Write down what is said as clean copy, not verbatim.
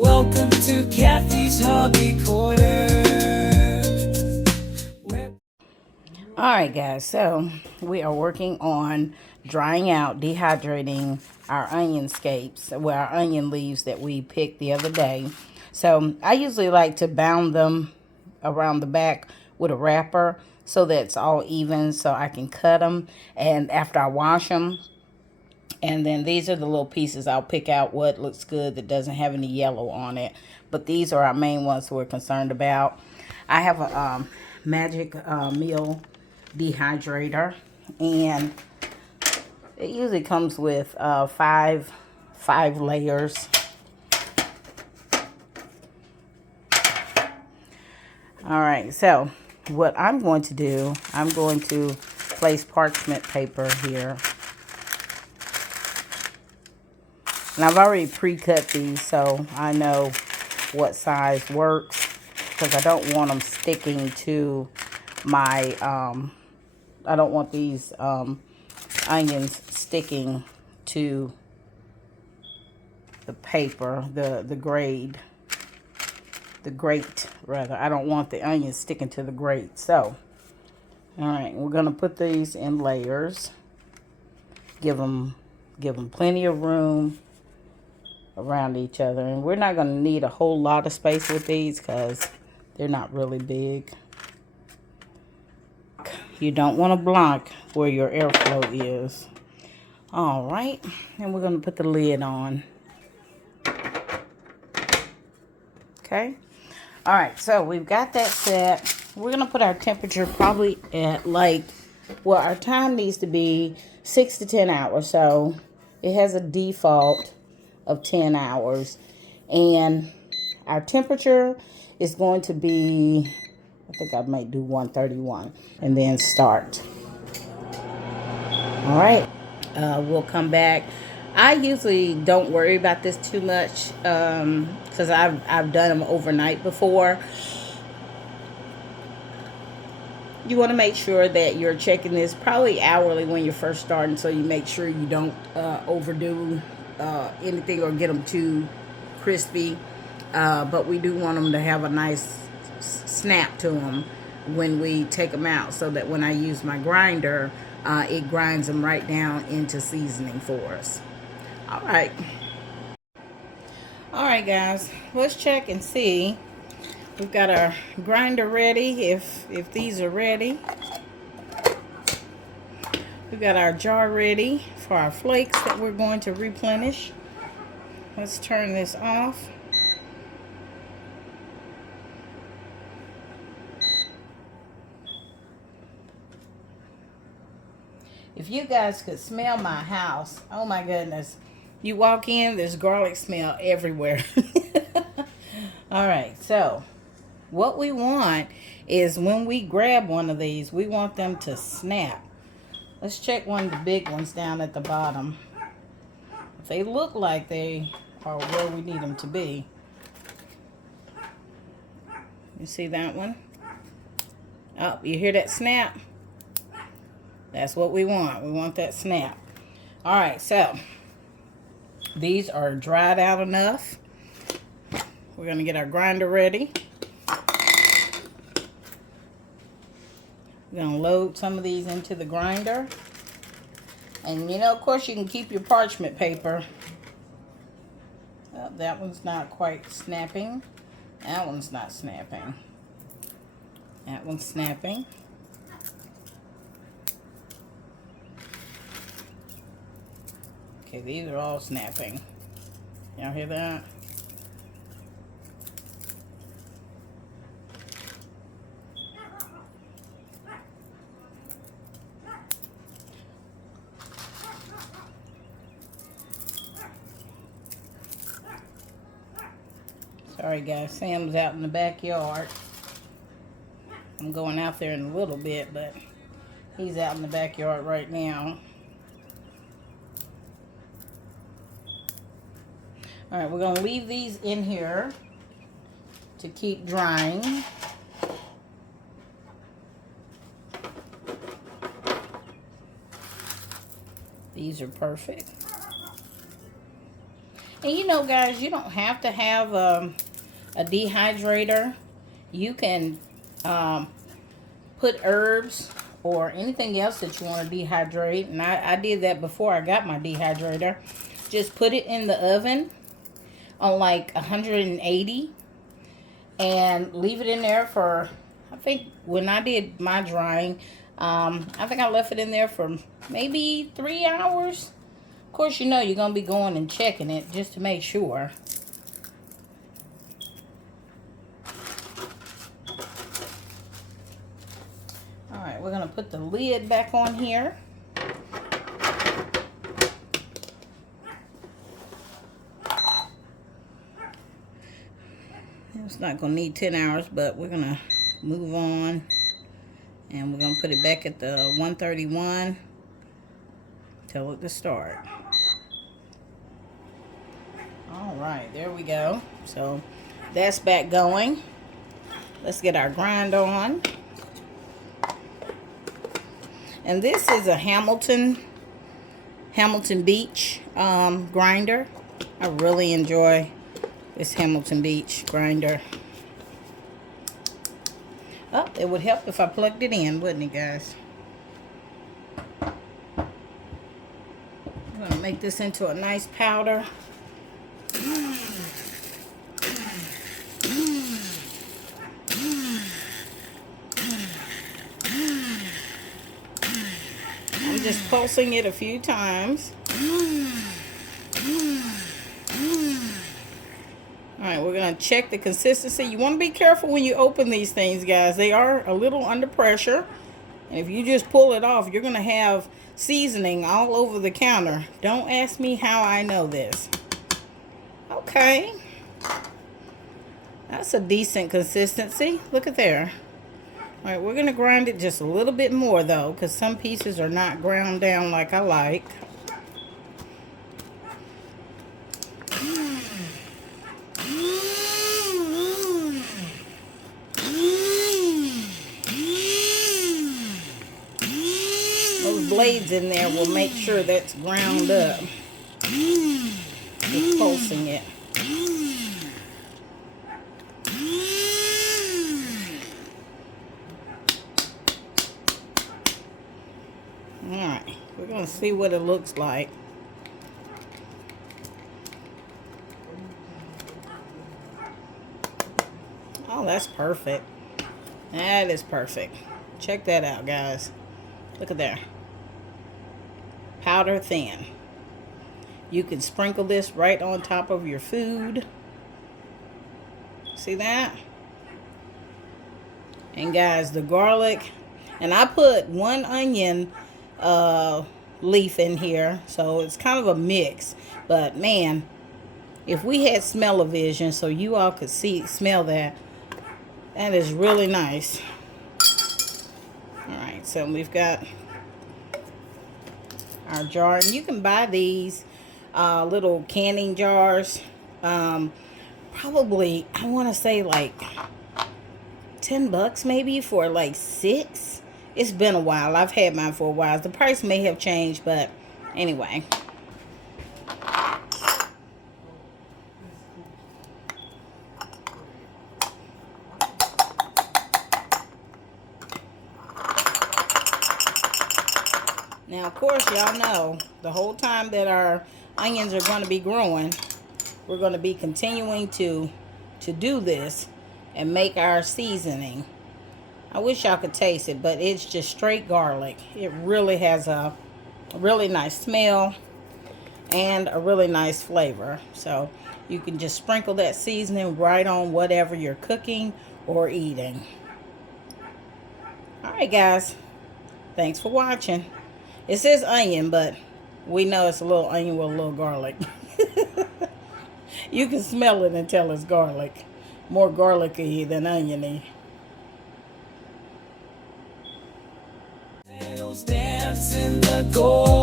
Welcome to Kathy's Hobby Corner. Alright guys, so we are working on drying out, dehydrating our onion scapes, well, our onion leaves that we picked the other day. So I usually like to bound them around the back with a wrapper so that it's all even so I can cut them and after I wash them. And then these are the little pieces. I'll pick out what looks good that doesn't have any yellow on it. But these are our main ones we're concerned about. I have a Magic Meal dehydrator, and it usually comes with five layers. All right, so what I'm going to do, I'm going to place parchment paper here, and I've already pre-cut these so I know what size works, because I don't want them sticking to my I don't want these onions sticking to the paper, the grate rather. I don't want the onions sticking to the grate. So, all right, we're gonna put these in layers. Give them plenty of room around each other, and we're not gonna need a whole lot of space with these because they're not really big. You don't want to block where your airflow is. All right, and we're going to put the lid on. Okay. All right, so we've got that set. We're going to put our temperature probably at well, our time needs to be 6 to 10 hours. So it has a default of 10 hours. And our temperature is going to be, I think I might do 131 and then start. All right, we'll come back. I usually don't worry about this too much because I've done them overnight before. You want to make sure that you're checking this probably hourly when you're first starting, so you make sure you don't overdo anything or get them too crispy. But we do want them to have a nice snap to them when we take them out, so that when I use my grinder, it grinds them right down into seasoning for us. All right, guys, let's check and see. We've got our grinder ready. If these are ready, we've got our jar ready for our flakes that we're going to replenish. Let's turn this off. If you guys could smell my house, oh my goodness. You walk in, there's garlic smell everywhere. All right, so what we want is when we grab one of these, we want them to snap. Let's check one of the big ones down at the bottom. If they look like they are where we need them to be. You see that one? Oh, you hear that snap? That's what we want. We want that snap. All right, so these are dried out enough. We're going to get our grinder ready. We're going to load some of these into the grinder. And, you know, of course, you can keep your parchment paper. Oh, that one's not quite snapping. That one's not snapping. That one's snapping. Okay, these are all snapping. Y'all hear that? Sorry guys, Sam's out in the backyard. I'm going out there in a little bit, but he's out in the backyard right now. All right, we're gonna leave these in here to keep drying. These are perfect. And you know, guys, you don't have to have a dehydrator. You can put herbs or anything else that you want to dehydrate. And I did that before I got my dehydrator. Just put it in the oven on like 180 and leave it in there for, I think when I did my drying, I think I left it in there for maybe 3 hours. Of course, you know you're going to be going and checking it just to make sure. Alright, we're going to put the lid back on here. It's not going to need 10 hours, but we're going to move on. And we're going to put it back at the 131. Tell it to start. Alright, there we go. So that's back going. Let's get our grind on. And this is a Hamilton Beach grinder. I really enjoy this Hamilton Beach grinder. Oh, it would help if I plugged it in, wouldn't it, guys? I'm going to make this into a nice powder. I'm just pulsing it a few times. Alright, we're going to check the consistency. You want to be careful when you open these things, guys. They are a little under pressure. And if you just pull it off, you're going to have seasoning all over the counter. Don't ask me how I know this. Okay. That's a decent consistency. Look at there. Alright, we're going to grind it just a little bit more, though, because some pieces are not ground down like I like. Those blades in there will make sure that's ground up. Just pulsing it. Alright, we're going to see what it looks like. Oh, that's perfect. That is perfect. Check that out, guys. Look at there. Powder thin. You can sprinkle this right on top of your food. See that? And guys, the garlic. And I put 1 onion leaf in here. So it's kind of a mix. But man, if we had smell-o-vision so you all could smell that. That is really nice. Alright, so we've got our jar. And you can buy these little canning jars. Probably, I want to say like $10 maybe for like 6. It's been a while. I've had mine for a while. The price may have changed, but anyway. Now, of course, y'all know the whole time that our onions are going to be growing, we're going to be continuing to do this and make our seasoning. I wish y'all could taste it, but it's just straight garlic. It really has a really nice smell and a really nice flavor. So you can just sprinkle that seasoning right on whatever you're cooking or eating. All right, guys. Thanks for watching. It says onion, but we know it's a little onion with a little garlic. You can smell it and tell it's garlic. More garlicky than oniony. Dance in the gold.